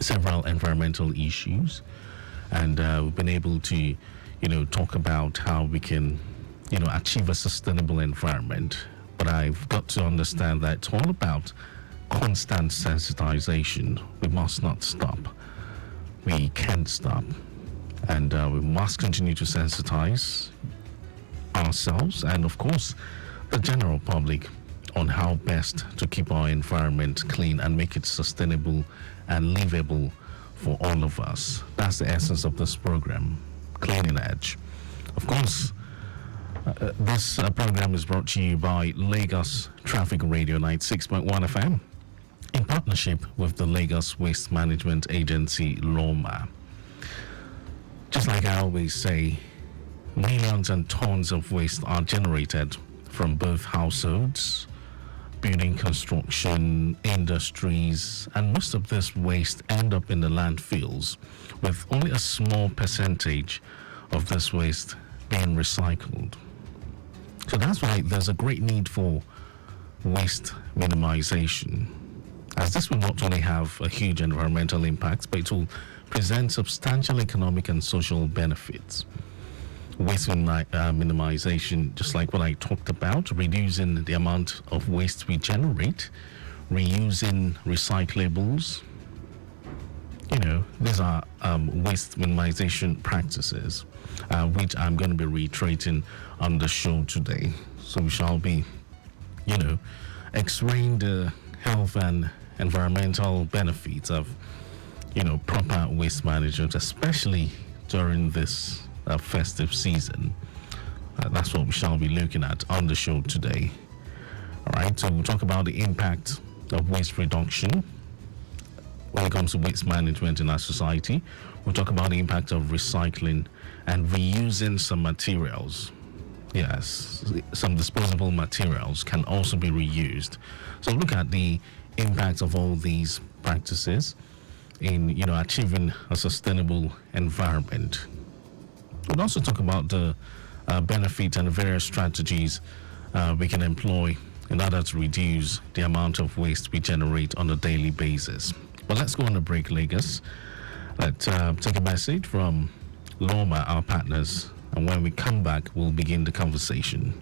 several environmental issues, and we've been able to, talk about how we can, achieve a sustainable environment. But I've got to understand that it's all about constant sensitization. We must not stop. We can't stop. And we must continue to sensitize ourselves and, of course, the general public on how best to keep our environment clean and make it sustainable and livable for all of us. That's the essence of this program, Cleaning Edge. Of course, this program is brought to you by Lagos Traffic Radio 96.1 FM in partnership with the Lagos Waste Management Agency, LOMA. Just like I always say, millions and tons of waste are generated from both households, building construction, industries, and most of this waste end up in the landfills, with only a small percentage of this waste being recycled. So that's why there's a great need for waste minimization, as this will not only have a huge environmental impact, but it will present substantial economic and social benefits. Waste minimization, just like what I talked about, reducing the amount of waste we generate, reusing recyclables. These are waste minimization practices, which I'm going to be reiterating on the show today. So we shall be, x-raying the health and environmental benefits of, proper waste management, especially during this festive season. That's what we shall be looking at on the show today. All right, so we'll talk about the impact of waste reduction when it comes to waste management in our society. We'll talk about the impact of recycling and reusing some materials. Yes, some disposable materials can also be reused. So look at the impact of all these practices in, achieving a sustainable environment. We'll also talk about the benefits and various strategies we can employ in order to reduce the amount of waste we generate on a daily basis. But let's go on a break, Lagos. Let's take a message from Loma, our partners, and when we come back, we'll begin the conversation.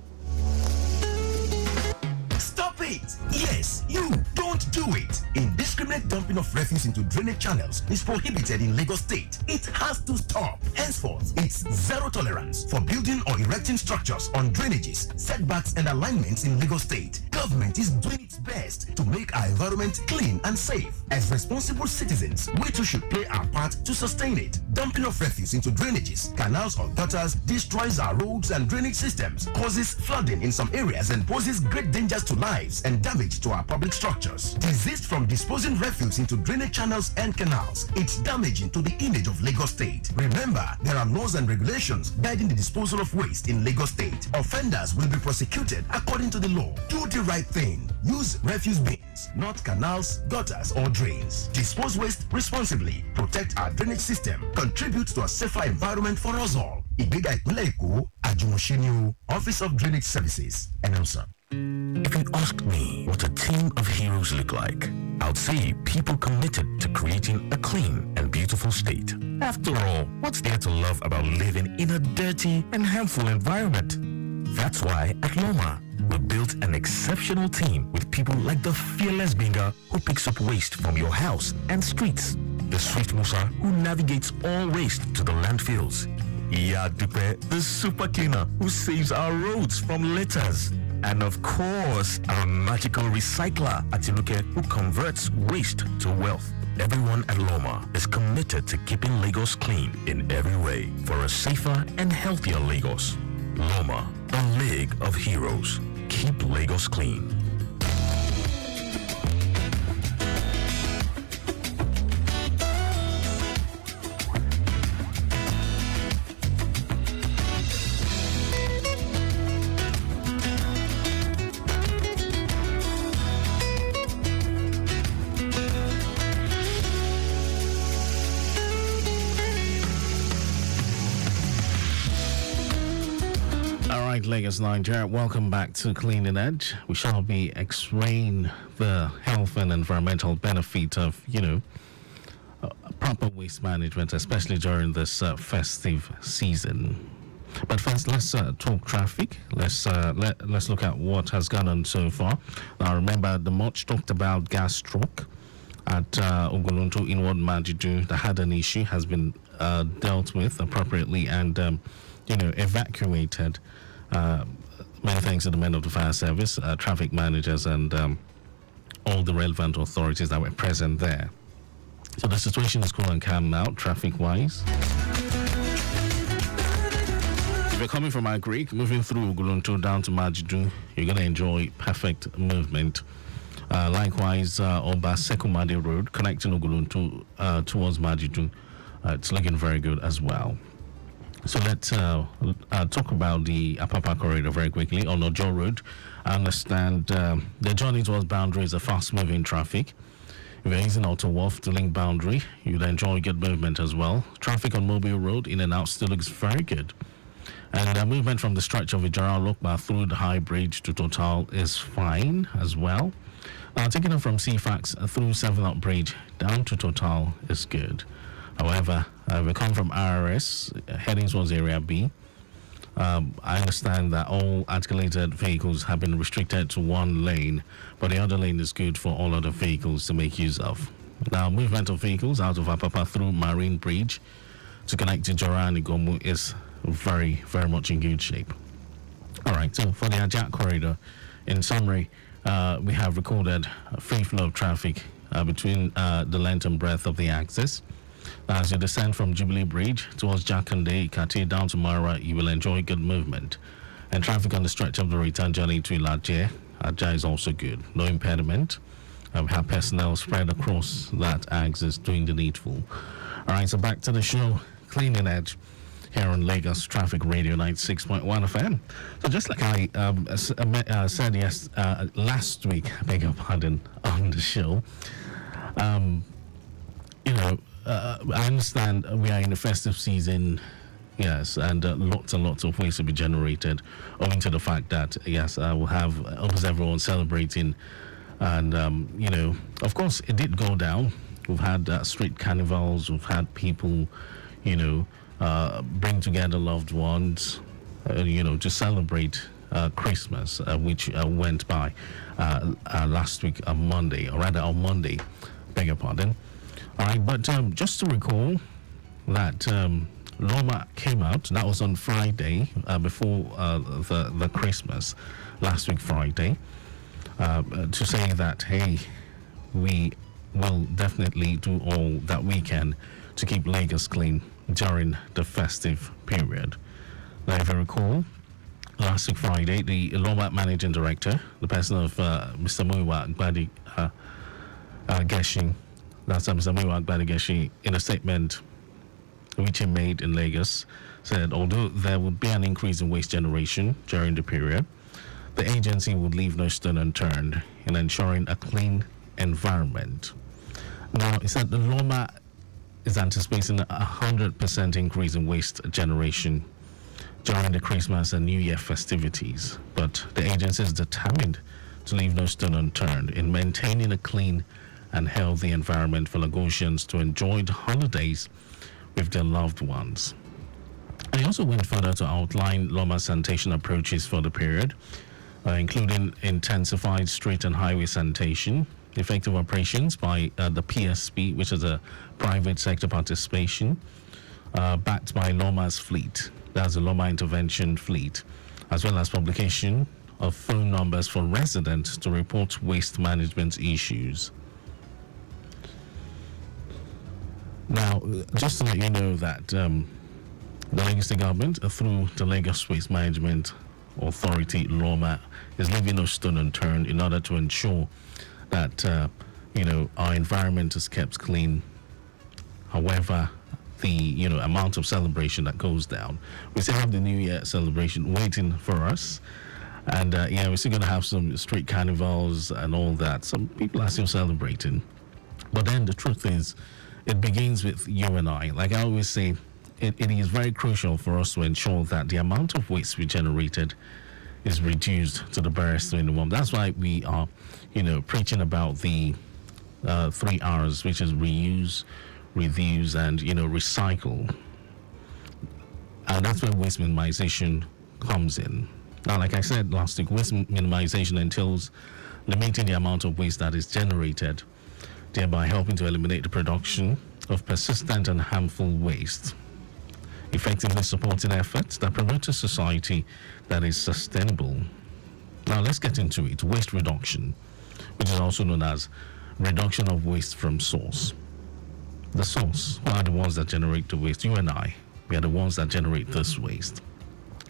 Stop it! Yes, you don't do it! Indiscriminate dumping of refuse into drainage channels is prohibited in Lagos State. It has to stop. Henceforth, it's zero tolerance for building or erecting structures on drainages, setbacks, and alignments in Lagos State. Government is doing its best to make our environment clean and safe. As responsible citizens, we too should play our part to sustain it. Dumping of refuse into drainages, canals, or gutters destroys our roads and drainage systems, causes flooding in some areas, and poses great dangers to lives and damage to our public structures. Desist from disposing refuse into drainage channels and canals. It's damaging to the image of Lagos State. Remember, there are laws and regulations guiding the disposal of waste in Lagos State. Offenders will be prosecuted according to the law. Do the right thing. Use refuse bins, not canals, gutters, or drains. Dispose waste responsibly. Protect our drainage system. Contribute to a safer environment for us all. Ìgbéga ìpínlẹ̀ Èkó, Àjùmọ̀ṣe Office of Drainage Services, announcer. If you ask me what a team of heroes look like, I would say people committed to creating a clean and beautiful state. After all, what's there to love about living in a dirty and harmful environment? That's why at Loma, we built an exceptional team with people like the fearless Binga who picks up waste from your house and streets, the swift Musa who navigates all waste to the landfills, Iya Dupe, the super cleaner who saves our roads from litters, and of course, our magical recycler, Atinuke, who converts waste to wealth. Everyone at Loma is committed to keeping Lagos clean in every way for a safer and healthier Lagos. Loma, a league of heroes. Keep Lagos clean. Lagos, Nigeria. Welcome back to Cleaning Edge. We shall be x-raying the health and environmental benefit of, proper waste management, especially during this festive season. But first, let's talk traffic. Let's look at what has gone on so far. Now, remember the much talked about gas stroke at Ogolonto Inward Majidu that had an issue has been dealt with appropriately and evacuated. Many thanks to the men of the fire service, traffic managers, and all the relevant authorities that were present there. So the situation is cool and calm now, traffic-wise. If you're coming from Agric, moving through Ogolonto down to Majidu, you're going to enjoy perfect movement. Likewise, on Sekumade Road, connecting Ogolonto towards Majidu, it's looking very good as well. So let's talk about the Apapa corridor very quickly. On Ojo Road, I understand the journey towards boundary is a fast-moving traffic. If you're using Auto Wharf to link boundary, you'll enjoy good movement as well. Traffic on Mobile Road in and out still looks very good. And movement from the stretch of Ijara Lokba through the High Bridge to Total is fine as well. Taking it from CFAX through 7th Up Bridge down to Total is good. However, we come from RRS heading towards Area B. I understand that all articulated vehicles have been restricted to one lane, but the other lane is good for all other vehicles to make use of. Now, movement of vehicles out of Apapa through Marine Bridge to connect to Jora and Igomu is very, very much in good shape. All right, so for the Ajak corridor, in summary, we have recorded a free flow of traffic between the length and breadth of the axis. As you descend from Jubilee Bridge towards Jakande, Ikati down to Mara, you will enjoy good movement. And traffic on the stretch of the return journey to Ilaje, Ajah is also good. No impediment. We have personnel spread across that axis doing the needful. All right, so back to the show. Cleaning Edge here on Lagos Traffic Radio 96.1 FM. So just like I said last week, I beg your pardon, on the show, I understand we are in the festive season, yes, and lots and lots of waste will be generated owing to the fact that, yes, we'll have almost everyone celebrating. And, of course, it did go down. We've had street carnivals, we've had people, bring together loved ones, to celebrate Christmas, which went by last week on Monday, or rather on Monday, beg your pardon. All right, but just to recall that Loma came out, that was on Friday, before the Christmas, last week Friday, to say that, hey, we will definitely do all that we can to keep Lagos clean during the festive period. Now, if you recall, last week Friday, the Loma Managing Director, the person of Mr. Muiwa Gbadi Geshi, that's Mr. Muiwa Gbadi Geshi, in a statement which he made in Lagos, said although there would be an increase in waste generation during the period, the agency would leave no stone unturned in ensuring a clean environment. Now, he said the Loma is anticipating a 100% increase in waste generation during the Christmas and New Year festivities, but the agency is determined to leave no stone unturned in maintaining a clean and healthy environment for Lagosians to enjoy the holidays with their loved ones. And he also went further to outline Loma sanitation approaches for the period, including intensified street and highway sanitation, effective operations by the PSP, which is a private sector participation, backed by Loma's fleet, that's the Loma Intervention Fleet, as well as publication of phone numbers for residents to report waste management issues. Now, just to let you know that the Lagos State government, through the Lagos Waste Management Authority, LOMA, is leaving no stone unturned in order to ensure that, our environment is kept clean. However, the, amount of celebration that goes down. We still have the New Year celebration waiting for us. And, we're still going to have some street carnivals and all that. Some people are still celebrating. But then the truth is, it begins with you and I. Like I always say, it is very crucial for us to ensure that the amount of waste we generated is reduced to the barest minimum. That's why we are, preaching about the 3 R's, which is reuse, reduce, and recycle. And that's where waste minimization comes in. Now, like I said last week, waste minimization entails limiting the amount of waste that is generated, thereby helping to eliminate the production of persistent and harmful waste, effectively supporting efforts that promote a society that is sustainable. Now, let's get into it. Waste reduction, which is also known as reduction of waste from source. The source, who are the ones that generate the waste? You and I, we are the ones that generate this waste.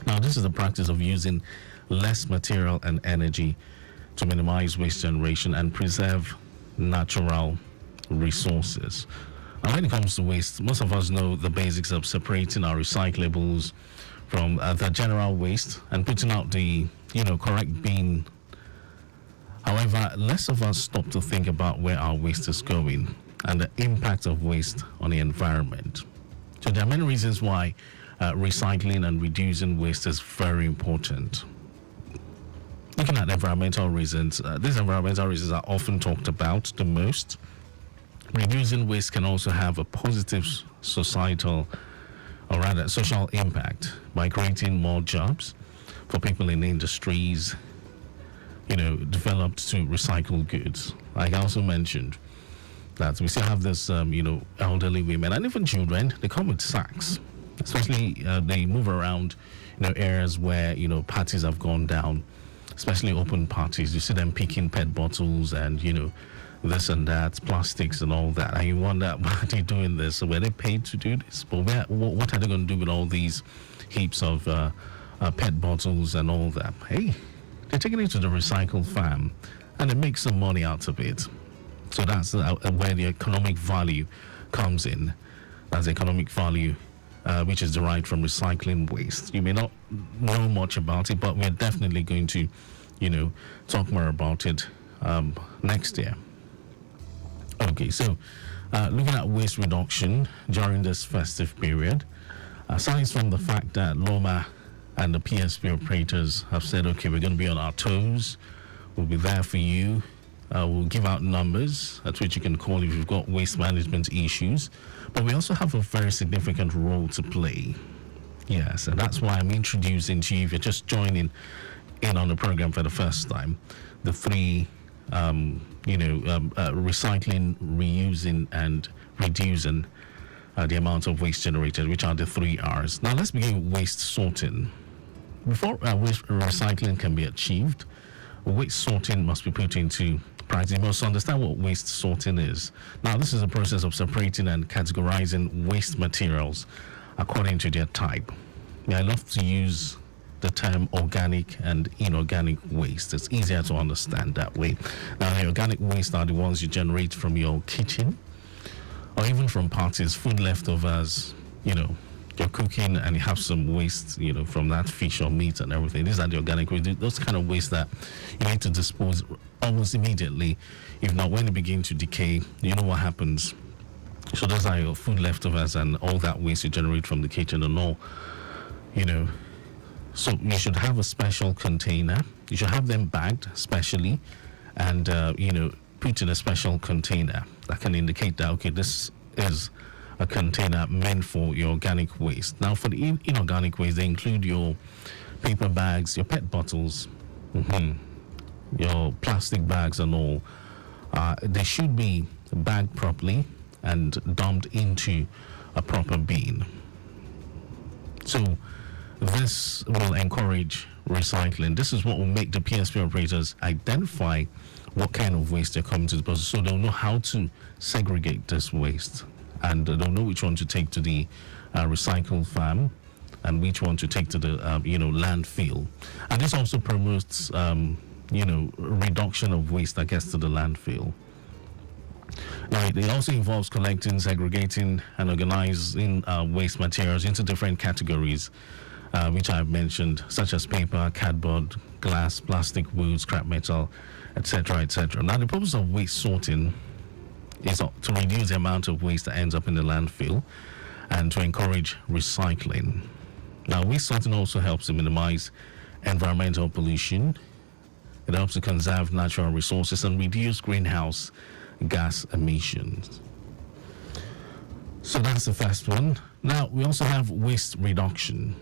Now, this is the practice of using less material and energy to minimize waste generation and preserve natural resources. Now, when it comes to waste, most of us know the basics of separating our recyclables from the general waste and putting out the correct bin. However, less of us stop to think about where our waste is going and the impact of waste on the environment. So there are many reasons why recycling and reducing waste is very important. Looking at environmental reasons, these environmental reasons are often talked about the most. Reducing waste can also have a positive societal, or rather social impact by creating more jobs for people in industries, developed to recycle goods. Like I also mentioned, that we still have this, elderly women and even children, they come with sacks. Especially they move around, areas where, parties have gone down, especially open parties. You see them picking PET bottles and, this and that, plastics and all that. And you wonder, why are they doing this? So were they paid to do this? But what are they going to do with all these heaps of PET bottles and all that? Hey, they're taking it to the recycle farm and they make some money out of it. So that's where the economic value comes in. That's economic value which is derived from recycling waste. You may not know much about it, but we're definitely going to, talk more about it next year. Okay, so looking at waste reduction during this festive period, aside from the fact that Loma and the PSP operators have said, okay, we're going to be on our toes, we'll be there for you, we'll give out numbers at which you can call if you've got waste management issues. But we also have a very significant role to play. Yes, and that's why I'm introducing to you, if you're just joining in on the program for the first time, the three, recycling, reusing, and reducing the amount of waste generated, which are the 3 R's. Now, let's begin with waste sorting. Before waste recycling can be achieved, waste sorting must be put into practice. You must understand what waste sorting is. Now, this is a process of separating and categorizing waste materials according to their type. I love to use the term organic and inorganic waste. It's easier to understand that way. Now, the organic waste are the ones you generate from your kitchen or even from parties, food leftovers, you're cooking and you have some waste, from that fish or meat and everything. These are the organic waste. Those kind of waste that you need to dispose almost immediately. If not, when they begin to decay, you know what happens. So those are your food leftovers and all that waste you generate from the kitchen and all, So you should have a special container. You should have them bagged specially and, put in a special container that can indicate that, okay, this is a container meant for your organic waste. Now, for the inorganic waste, they include your paper bags, your PET bottles, your plastic bags and all. They should be bagged properly and dumped into a proper bin. So this will encourage recycling. This is what will make the PSP operators identify what kind of waste they're coming to deposit, so they'll know how to segregate this waste. And they'll know which one to take to the recycle farm and which one to take to the, landfill. And this also promotes, reduction of waste that gets to the landfill. Now, it also involves collecting, segregating, and organizing waste materials into different categories, which I've mentioned, such as paper, cardboard, glass, plastic, wood, scrap metal, etc., etc. Now, the purpose of waste sorting is to reduce the amount of waste that ends up in the landfill and to encourage recycling. Now, waste sorting also helps to minimize environmental pollution. It helps to conserve natural resources and reduce greenhouse gas emissions. So that's the first one. Now, we also have waste reduction.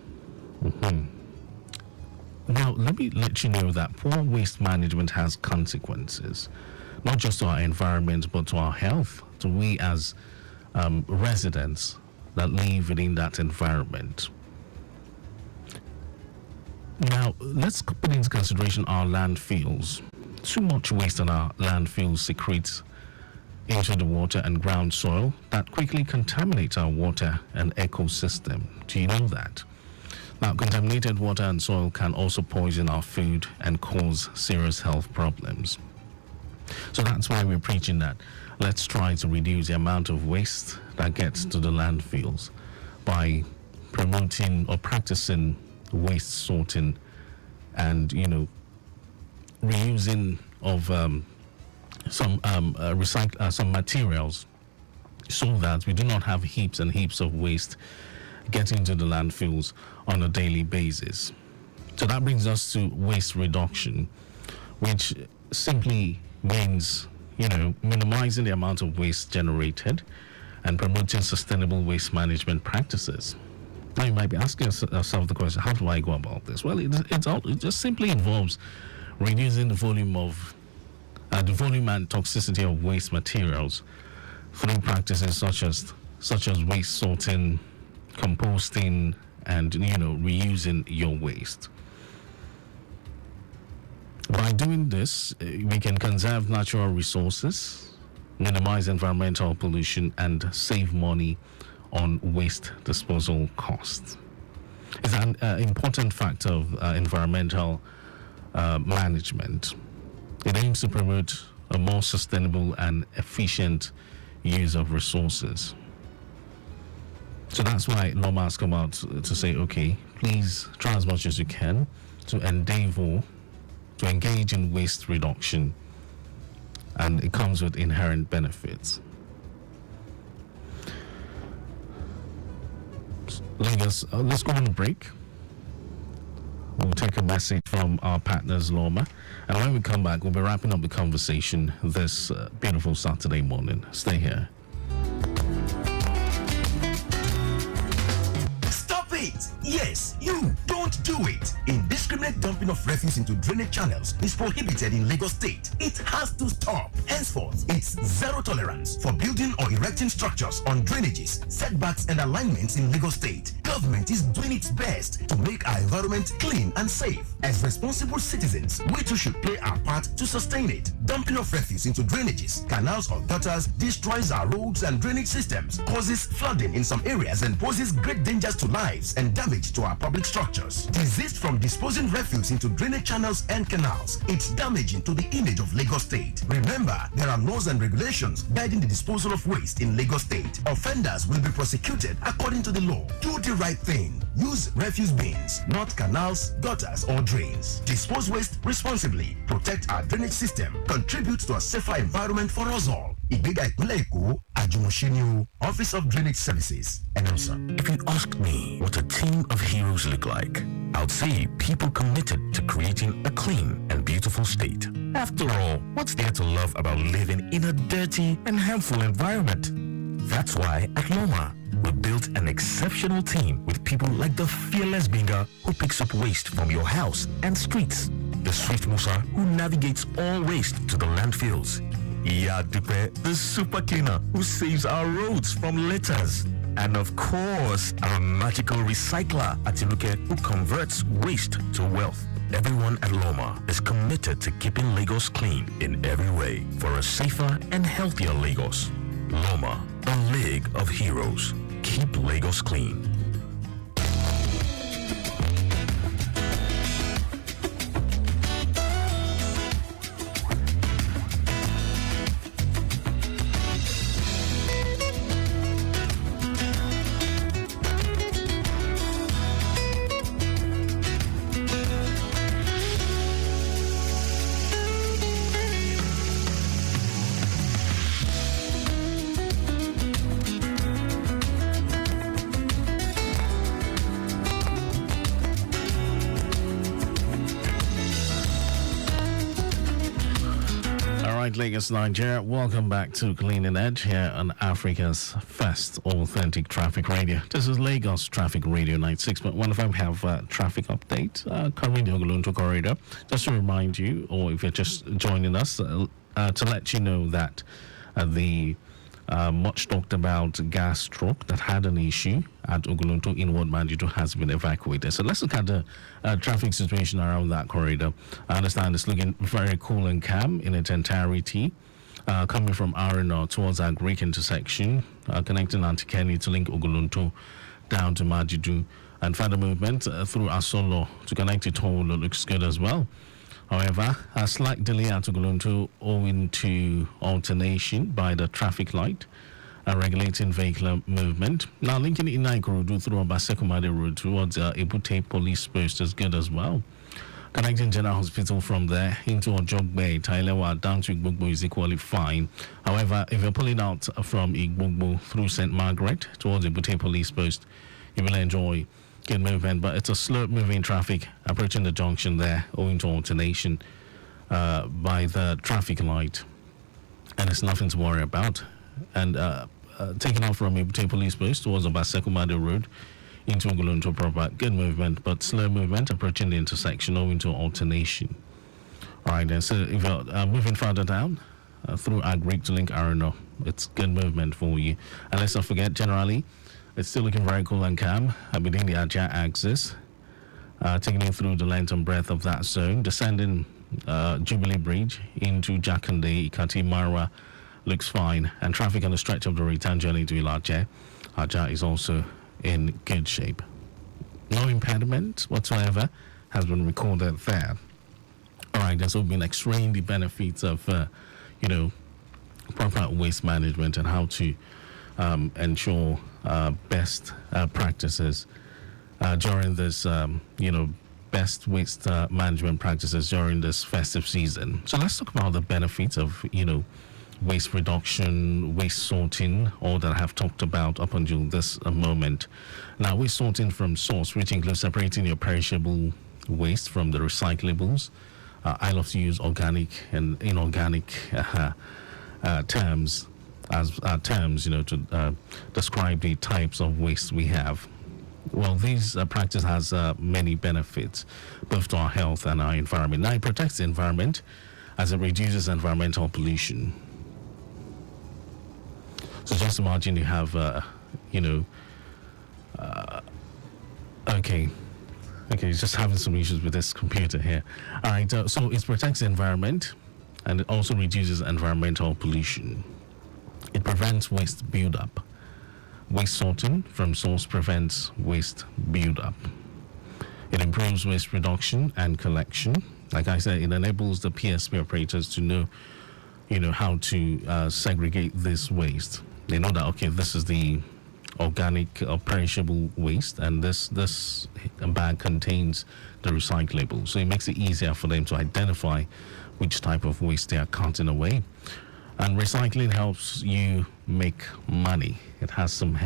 Now, let me let you know that poor waste management has consequences, not just to our environment, but to our health, to we as residents that live within that environment. Now, let's put into consideration our landfills. Too much waste on our landfills secretes into the water and ground soil that quickly contaminates our water and ecosystem. Do you know that? Now, contaminated water and soil can also poison our food and cause serious health problems. So that's why we're preaching that let's try to reduce the amount of waste that gets to the landfills by promoting or practicing waste sorting and, reusing of some materials, so that we do not have heaps and heaps of waste getting into the landfills on a daily basis. So that brings us to waste reduction, which simply means, minimizing the amount of waste generated and promoting sustainable waste management practices. Now you might be asking yourself the question, how do I go about this? Well, it just simply involves reducing the volume and toxicity of waste materials through practices such as waste sorting, composting, and reusing your waste. By doing this, we can conserve natural resources, minimize environmental pollution, and save money on waste disposal costs. It's an important factor of environmental management. It aims to promote a more sustainable and efficient use of resources. So that's why Loma has come out to say, okay, please try as much as you can to endeavor to engage in waste reduction, and it comes with inherent benefits. Let's go on a break. We'll take a message from our partners, Loma, and when we come back, we'll be wrapping up the conversation this beautiful Saturday morning. Stay here. Stop it! Yes, you don't do it. Indiscriminate dumping of refuse into drainage channels is prohibited in Lagos State. It has to stop. Henceforth, it's zero tolerance for building or erecting structures on drainages, setbacks, and alignments in Lagos State. Government is doing its best to make our environment clean and safe. As responsible citizens, we too should play our part to sustain it. Dumping of refuse into drainages, canals, or gutters destroys our roads and drainage systems, causes flooding in some areas, and poses great dangers to lives and damage to our public structures. Desist from disposing refuse into drainage channels and canals. It's damaging to the image of Lagos State. Remember, there are laws and regulations guiding the disposal of waste in Lagos State. Offenders will be prosecuted according to the law. Do the right thing. Use refuse bins, not canals, gutters, or drains. Dispose waste responsibly. Protect our drainage system. Contribute to a safer environment for us all. Ìgbéga ìpínlẹ̀ Èkó, Àjùmọ̀ṣe Office of Drainage Services, announcer. If you ask me what a team of heroes look like, I would say people committed to creating a clean and beautiful state. After all, what's there to love about living in a dirty and harmful environment? That's why at Loma, we built an exceptional team with people like the fearless Binga who picks up waste from your house and streets, the swift Musa who navigates all waste to the landfills, Iya Dupe, the super cleaner who saves our roads from litters, and of course, our magical recycler Atinuke who converts waste to wealth. Everyone at Loma is committed to keeping Lagos clean in every way for a safer and healthier Lagos. Loma, a league of heroes. Keep Lagos clean. Lagos, Nigeria. Welcome back to Cleaning Edge here on Africa's first authentic traffic radio. This is Lagos Traffic Radio 96.1 FM. We have traffic update covering the Ogolonto corridor. Just to remind you, or if you're just joining us, to let you know that the much talked about gas truck that had an issue at Ogolonto Inward Manjito has been evacuated. So let's look at the traffic situation around that corridor. I understand it's looking very cool and calm in its entirety. Coming from Arena towards our Greek intersection, connecting Antikeni to link Ogolonto down to Majidu, and further movement through Asolo to connect to Tolo looks good as well. However, a slight delay at Ogolonto owing to alternation by the traffic light regulating vehicular movement. Now linking Inaikorodu through Obasekumade Road towards Ebute police post is good as well. Connecting General Hospital from there into Ojogbe, Tailewa down to Igbogbo is equally fine. However, if you're pulling out from Igbogbo through St. Margaret towards Ebute police post, you will enjoy good movement, but it's a slow moving traffic approaching the junction there owing to alternation by the traffic light, and it's nothing to worry about. And taking off from Ebute police post towards Obasekumade Road into Ogolonto proper, good movement, but slow movement approaching the intersection owing to alternation. All right, then, so if you're moving further down through Agric to link Arano, it's good movement for you. And let's not forget, generally, it's still looking very cool and calm within the Ajah axis, taking it through the length and breadth of that zone, descending Jubilee Bridge into Jakande, Ikati, Marwa looks fine, and traffic on the stretch of the return journey to Ilaje, Ajah is also in good shape. No impediment whatsoever has been recorded there. All right, there's also been x-raying the benefits of, proper waste management and how to ensure best practices during this, best waste management practices during this festive season. So let's talk about the benefits of, waste reduction, waste sorting, all that I have talked about up until this moment. Now, waste sorting from source, which includes separating your perishable waste from the recyclables. I love to use organic and inorganic terms as terms, to describe the types of waste we have. Well, this practice has many benefits, both to our health and our environment. Now, it protects the environment as it reduces environmental pollution. So just imagine you have, okay, just having some issues with this computer here. All right, so it protects the environment and it also reduces environmental pollution. It prevents waste buildup. Waste sorting from source prevents waste buildup. It improves waste reduction and collection. Like I said, it enables the PSP operators to know, how to segregate this waste. They know that, okay, this is the organic or perishable waste, and this bag contains the recyclable. So it makes it easier for them to identify which type of waste they are cutting away. And recycling helps you make money. It has some,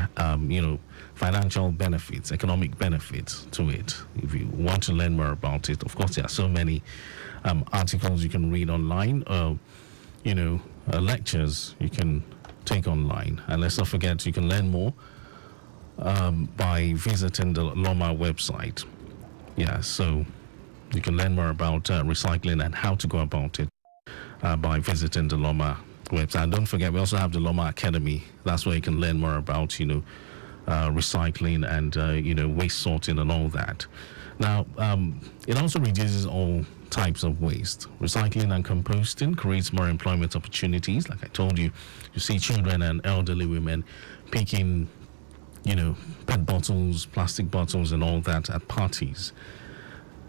financial benefits, economic benefits to it. If you want to learn more about it, of course, there are so many articles you can read online, lectures you can take online. And let's not forget, you can learn more by visiting the Loma website. Yeah, so you can learn more about recycling and how to go about it by visiting the Loma website. And don't forget, we also have the Loma Academy. That's where you can learn more about, recycling and, waste sorting and all that. Now, it also reduces all types of waste. Recycling and composting creates more employment opportunities. Like I told you, you see children and elderly women picking, PET bottles, plastic bottles and all that at parties.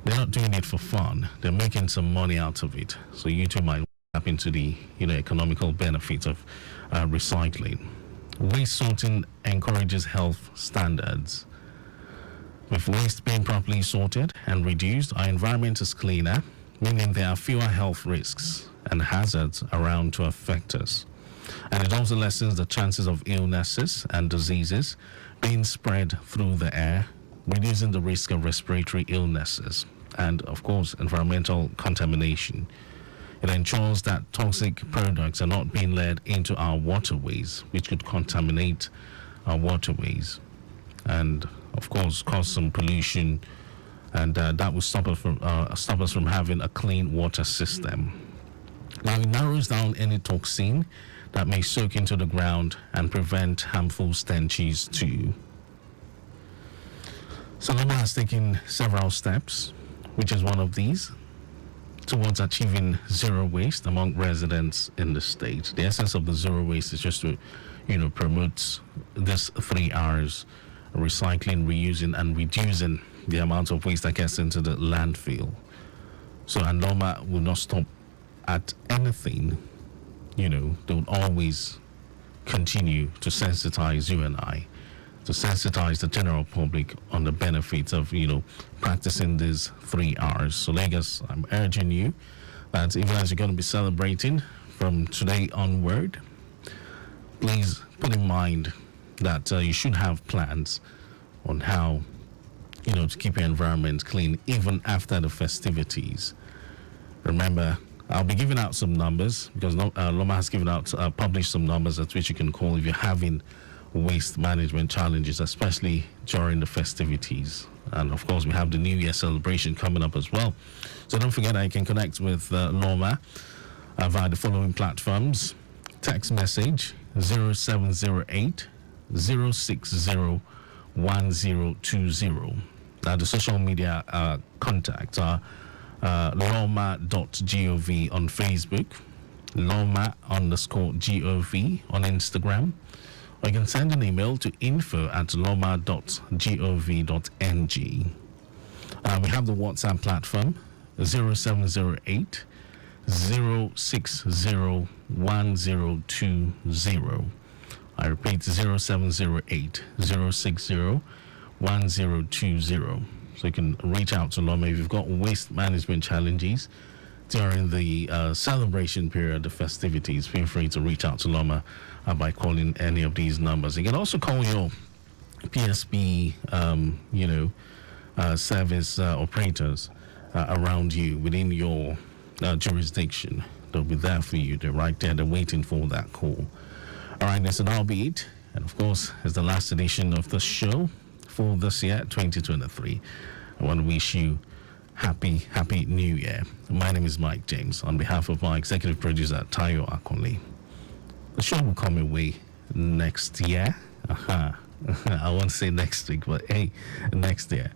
They're not doing it for fun. They're making some money out of it. So you too might tap into the, economical benefits of recycling. Waste sorting encourages health standards. With waste being properly sorted and reduced, our environment is cleaner, meaning there are fewer health risks and hazards around to affect us. And it also lessens the chances of illnesses and diseases being spread through the air, reducing the risk of respiratory illnesses and, of course, environmental contamination. It ensures that toxic products are not being led into our waterways, which could contaminate our waterways and, of course, cause some pollution, and that will stop us from having a clean water system. Now, it narrows down any toxin that may soak into the ground and prevent harmful stenches too. So Loma has taken several steps, which is one of these, towards achieving zero waste among residents in the state. The essence of the zero waste is just to, promote this 3 R's: recycling, reusing, and reducing the amount of waste that gets into the landfill. So, and Loma will not stop at anything. They will always continue to sensitize you and I, to sensitize the general public on the benefits of, practicing these 3 R's. So Lagos, I'm urging you that even as you're going to be celebrating from today onward, please put in mind that you should have plans on how, to keep your environment clean even after the festivities. Remember, I'll be giving out some numbers because Loma has published some numbers at which you can call if you're having waste management challenges, especially during the festivities. And of course, we have the New Year celebration coming up as well. So don't forget that you can connect with Loma via the following platforms: text message 0708 060 1020. Now, the social media contacts are loma.gov on Facebook, loma_gov on Instagram, or you can send an email to info@loma.gov.ng. We have the WhatsApp platform 0708 060 1020. I repeat, 0708 060 1020. So you can reach out to Loma if you've got waste management challenges during the celebration period, the festivities. Feel free to reach out to Loma by calling any of these numbers. You can also call your PSP, service operators around you within your jurisdiction. They'll be there for you. They're right there. They're waiting for that call. All right, so that'll be it. And of course, it's the last edition of the show for this year, 2023. I want to wish you happy New Year. My name is Mike James. On behalf of my executive producer, Tayo Akonle, the show will come away next year. I won't say next week, but hey, next year.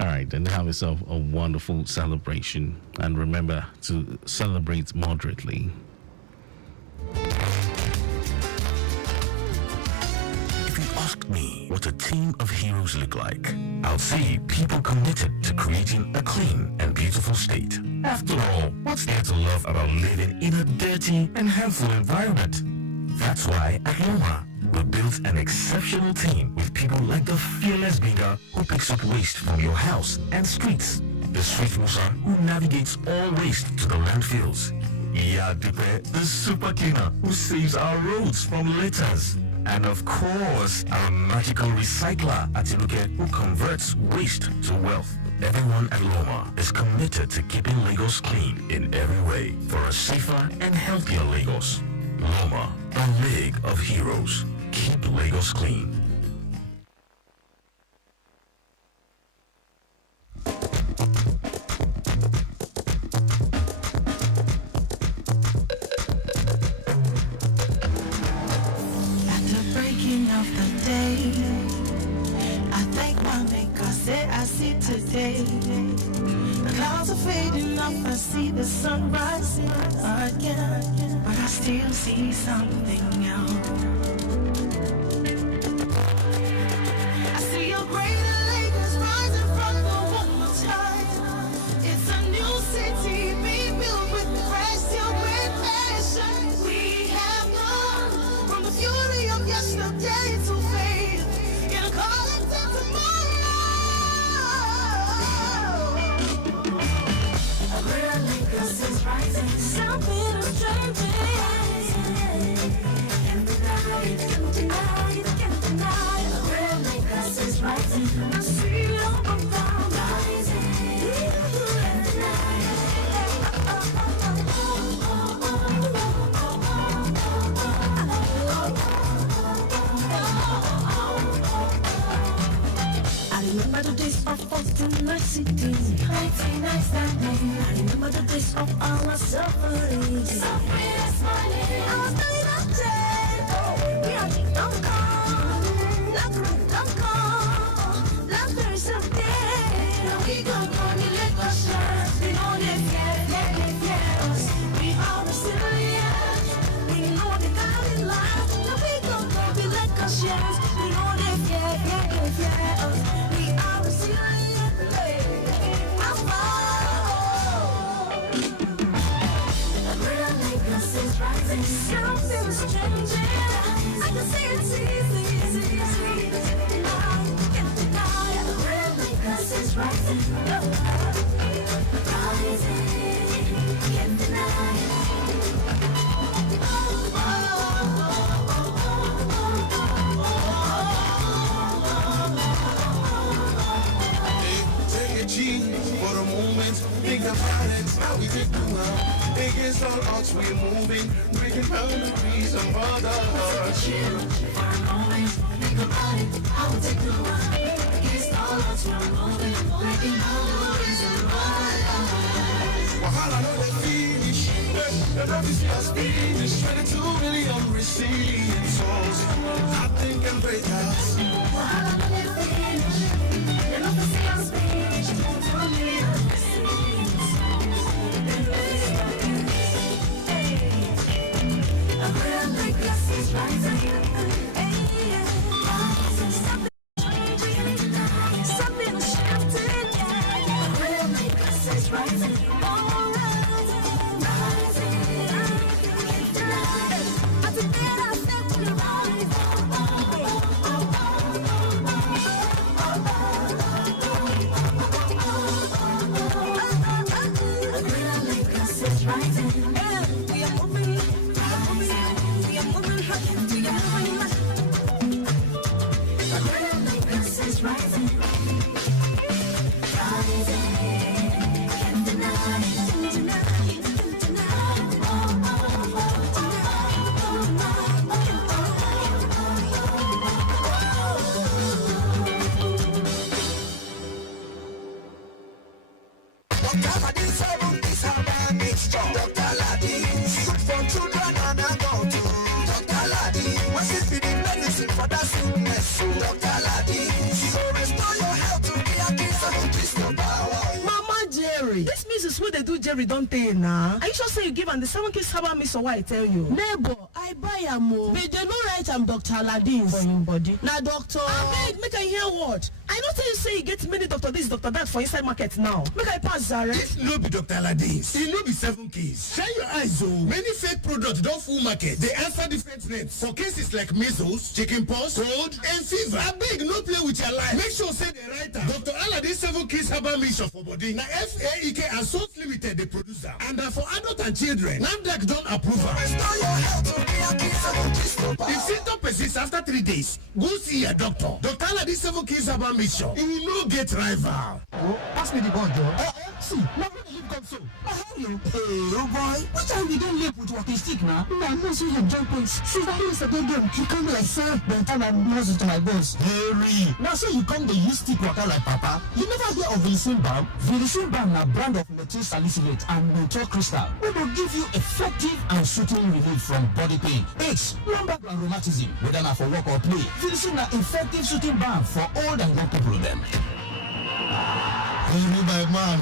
All right, and have yourself a wonderful celebration. And remember to celebrate moderately. Ask me what a team of heroes look like. I'll say people committed to creating a clean and beautiful state. After all, what's there to love about living in a dirty and harmful environment? That's why at Loma, we built an exceptional team with people like the fearless Binga who picks up waste from your house and streets, the Sweet Musa who navigates all waste to the landfills, Yadipe, the super cleaner who saves our roads from litters, and of course, our magical recycler Atiluke who converts waste to wealth. Everyone at Loma is committed to keeping Lagos clean in every way for a safer and healthier Lagos. Loma, a league of heroes. Keep Lagos clean. Today, the clouds are fading off, I see the sun rising again, but I still see something else. I see a greater Lagos rising from the warmer tide. It's a new city being built with fresh steel, with passion. We have come from the fury of yesterday to faith in a collective tomorrow. Something is changing. Can't deny it, can't deny it, can't deny it. Real Lagos is rising. I see you on rising. Can't deny it. days of authenticity. 99 standing. I remember the days of our suffering. Suffering is money. I was dying of jail. We are don't come. Don't come. Laughter is a day. We go on the Lagos shores. We know they fear us. We are resilient. We know they got it life. Now we go on the Lagos shores. We know they fear us. We are resilient. The greater Lagos is rising. Something is changing. I can see it easy. Can't deny it. The greater Lagos is rising. Rising. Can't deny it. Take a cheat for a moment, think about it, how we take the world. Against all odds we're moving, breaking boundaries and borders. Chill for a moment, think about it, how we take the world. Against all odds we're moving, breaking boundaries and borders. Wahala no dey finish, the prophecy has finished. 22 million resilient souls, nothing can break us. Wahala no dey finish, the prophecy has finished. 22 million resilient souls. A greater Lagos is rising. Something is shifting. A greater Lagos is rising. This means what they do Jerry don't tell now. Are you sure say you give and the 7 kids have me so why I tell you? Neighbor, I buy a mo. But they no write I'm Dr. Aladdin For your body. Now doctor. Make I hear what? I don't tell you say you get many doctor this, doctor that for inside market now. Make I pass Zara. This no be Dr. Aladdin's. It no be 7 keys. Shine your eyes, oh. Many fake products don't full market. They answer different names for cases like measles, chickenpox, cold, and fever. I beg, no play with your life. Make sure say the writer. Dr. Aladdin 7 keys herbal mission for body. Now FAEK and Salt Limited, the producer. And for adult and children. NAFDAC don't approve. Restore your health to be a kiss of If symptoms persist after 3 days, go see a doctor. Dr. Aladdin 7 keys herbal mission. You will not get rival. Pass me the ball, Joe. See, now when the leaf come so. Hey, oh boy, what time we don't live with walking stick now? Now, no, so you jump points. See, that is a good game. You come like, sir, then time I'm muscle to my bones. Harry, now say you come the use stick walker like Papa. You never hear of Vilicin Balm? Vilicin Balm na brand of methyl salicylate and methyl crystal. We will give you effective and soothing relief from body pain, aches, lumbar and rheumatism. Whether na for work or play, Vilicin na effective soothing balm for old and young people them. Hey, my man.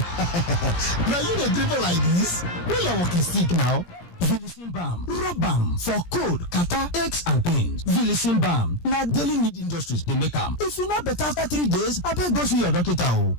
Now you the dribble like this. Where you walking stick now? Vilicin Balm, rub balm for cold, catarrh, aches and pains. Vilicin Balm, na daily need industries they make am. If you not better after 3 days, I better go see your doctor.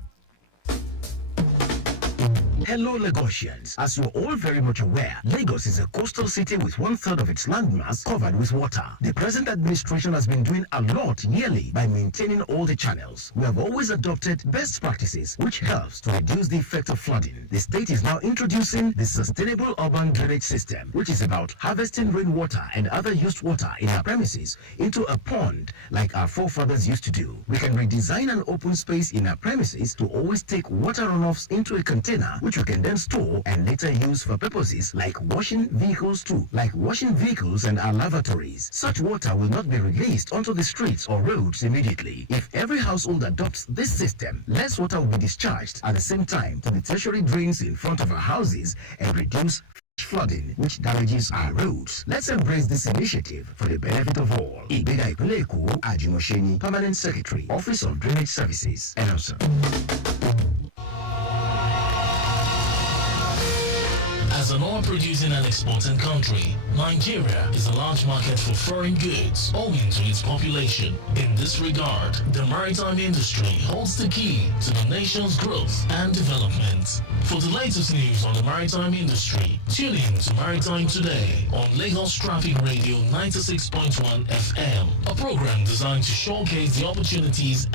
Hello, Lagosians. As you're all very much aware, Lagos is a coastal city with 1/3 of its landmass covered with water. The present administration has been doing a lot yearly by maintaining all the channels. We have always adopted best practices, which helps to reduce the effect of flooding. The state is now introducing the Sustainable Urban Drainage System, which is about harvesting rainwater and other used water in our premises into a pond like our forefathers used to do. We can redesign an open space in our premises to always take water runoffs into a container, which which we can then store and later use for purposes like washing vehicles too, like washing vehicles and our lavatories. Such water will not be released onto the streets or roads immediately. If every household adopts this system, less water will be discharged at the same time to the tertiary drains in front of our houses and reduce flooding, which damages our roads. Let's embrace this initiative for the benefit of all. Ibeda Ipuleko, Ajimosheni, Permanent Secretary, Office of Drainage Services, announcer. As an oil-producing and exporting country, Nigeria is a large market for foreign goods owing to its population. In this regard, the maritime industry holds the key to the nation's growth and development. For the latest news on the maritime industry, tune in to Maritime Today on Lagos Traffic Radio 96.1 FM, a program designed to showcase the opportunities